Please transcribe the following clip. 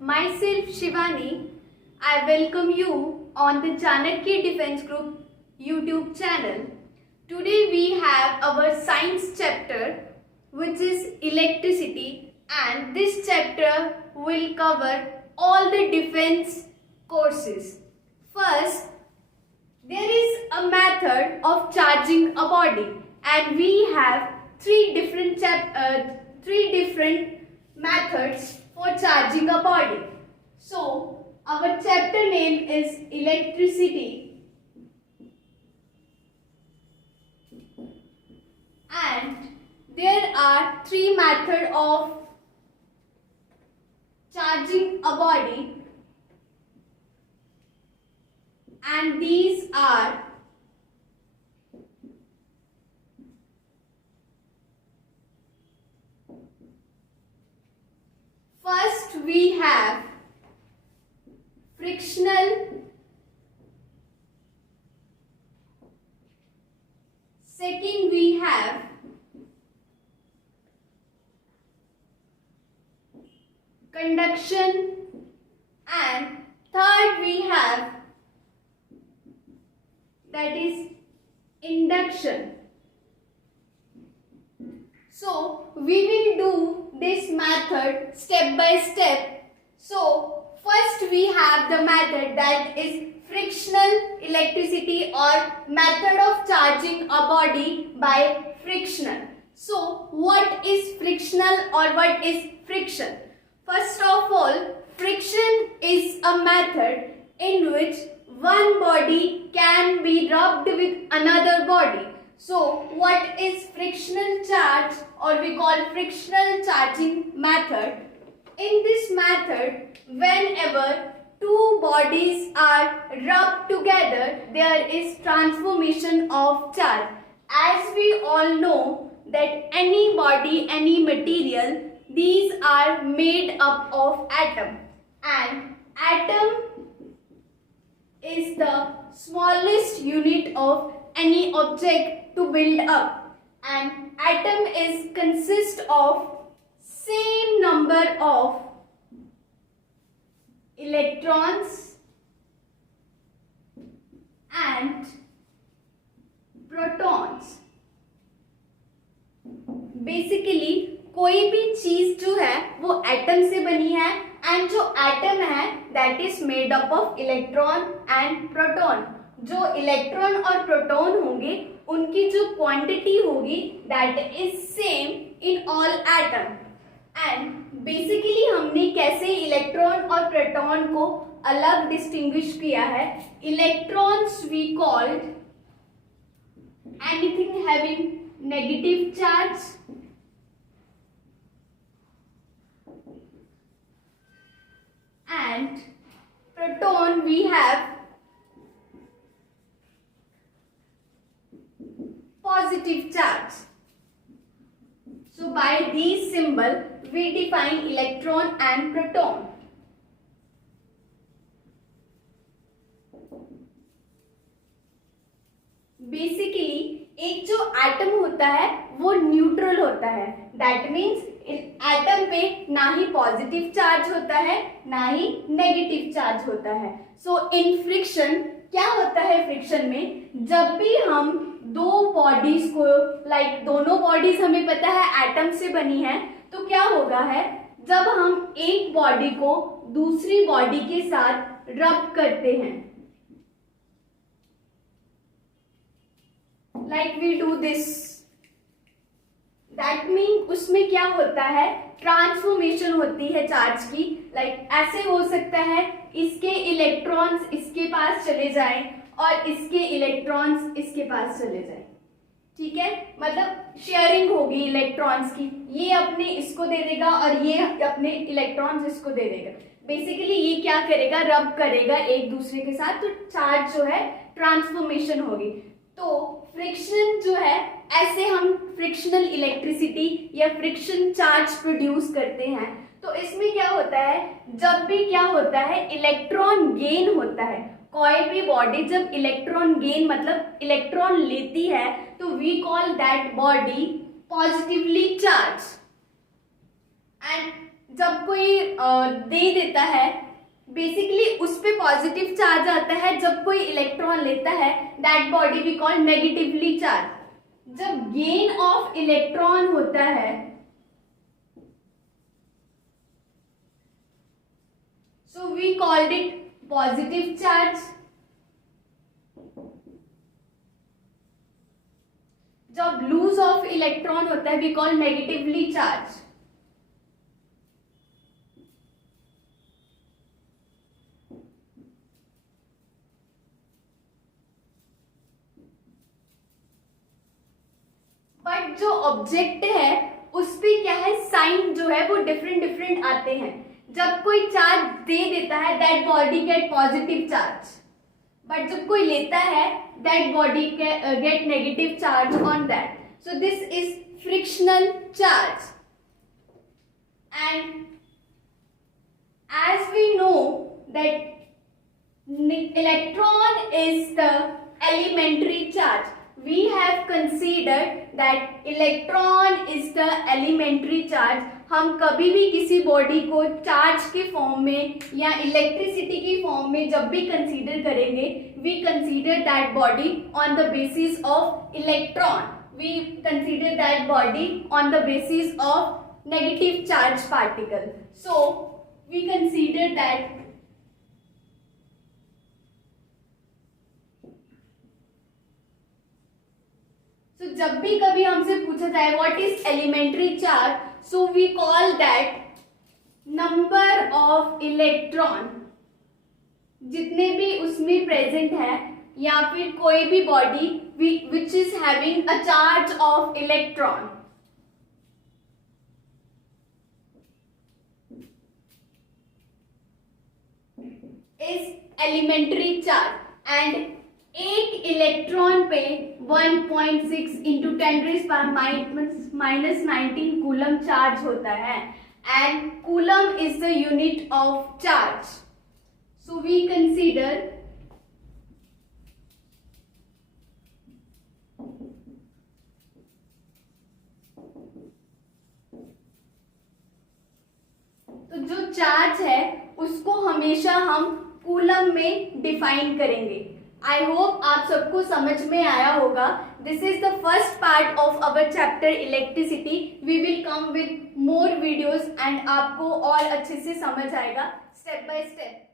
myself Shivani. I welcome you on the Chanakya Defense Group YouTube channel. Today we have our science chapter which is electricity, and this chapter will cover all the defense courses. First, there is a method of charging a body, and we have three different methods for charging a body. So, our chapter name is electricity, and there are three methods of charging a body, and these are first we have frictional, second we have conduction, and third we have that is induction. So we will do this method step by step. So first we have the method that is frictional electricity, or method of charging a body by friction. So what is frictional or what is friction? First of all, friction is a method in which one body can be rubbed with another body. So what is frictional charge, or we call frictional charging method? In this method, whenever two bodies are rubbed together, there is transformation of charge. As we all know that any body, any material, these are made up of atom, and atom is the smallest unit of any object to build up, and atom is consist of same number of electrons and protons. Basically कोई भी चीज जो है वो एटम से बनी है, एंड जो एटम है that is made up of electron and proton. जो इलेक्ट्रॉन और प्रोटॉन होंगे उनकी जो क्वांटिटी होगी that is same in all atom. And basically हमने कैसे इलेक्ट्रॉन और प्रोटॉन को अलग डिस्टिंग्विश किया है. Electrons we called anything having negative charge, and proton we have positive charge. So by these symbol we define electron and proton. Basically एक जो एटम होता है वो न्यूट्रल होता है. दैट मीन्स एटम पे ना ही पॉजिटिव चार्ज होता है ना ही नेगेटिव चार्ज होता है. सो इन फ्रिक्शन क्या होता है? फ्रिक्शन में जब भी हम दो बॉडीज को दोनों बॉडीज हमें पता है एटम से बनी है, तो क्या होगा है जब हम एक बॉडी को दूसरी बॉडी के साथ रब करते हैं, like we do this, that mean उसमें क्या होता है? ट्रांसफॉर्मेशन होती है चार्ज की. ऐसे हो सकता है इसके इलेक्ट्रॉन्स इसके पास चले जाएं और इसके इलेक्ट्रॉन्स इसके पास चले जाएं. ठीक है, मतलब शेयरिंग होगी इलेक्ट्रॉन्स की. ये अपने इसको दे देगा और ये अपने इलेक्ट्रॉन्स इसको दे देगा. बेसिकली ये क्या करेगा? रब करेगा एक दूसरे के साथ, तो चार्ज जो है ट्रांसफॉर्मेशन होगी. तो फ्रिक्शन जो है, ऐसे हम फ्रिक्शनल इलेक्ट्रिसिटी या फ्रिक्शन चार्ज प्रोड्यूस करते हैं. तो इसमें क्या होता है? जब भी क्या होता है? इलेक्ट्रॉन गेन होता है. कोई भी बॉडी जब इलेक्ट्रॉन गेन मतलब इलेक्ट्रॉन लेती है, तो we call that body positively charge. And जब कोई दे देता है, बेसिकली उस पे पॉजिटिव चार्ज आता है, जब कोई इलेक्ट्रॉन लेता है that body we call negatively charge. जब गेन ऑफ इलेक्ट्रॉन होता है, so we called it positive charge. जब लूज ऑफ इलेक्ट्रॉन होता है we call negatively charge. But जो ऑब्जेक्ट है उस पे क्या है, साइन जो है वो डिफरेंट डिफरेंट आते हैं। जब कोई चार्ज दे देता है that body get positive charge, but जब कोई लेता है that body get negative charge on that. So this is frictional charge. And as we know that electron is the elementary charge, we have considered that electron is the elementary charge। हम कभी भी किसी बॉडी को चार्ज के फॉर्म में या इलेक्ट्रिसिटी की फॉर्म में जब भी कंसीडर करेंगे, we consider that body on the basis of electron, we consider that body on the basis of negative charge particle. So we consider that जब भी कभी हमसे पूछा जाए what is elementary charge, so we call that number of electron जितने भी उसमें present है, या फिर कोई भी body which is having a charge of electron is elementary charge. And एक इलेक्ट्रॉन पे 1.6 इंटू 10⁻⁻19 कूलम चार्ज होता है, and coulomb is the unit of charge. So we consider तो जो चार्ज है उसको हमेशा हम कूलम में डिफाइन करेंगे। आई होप आप सबको समझ में आया होगा। This is the first part of our chapter electricity. We will come with more videos and आपको और अच्छे से समझ आएगा स्टेप बाय स्टेप।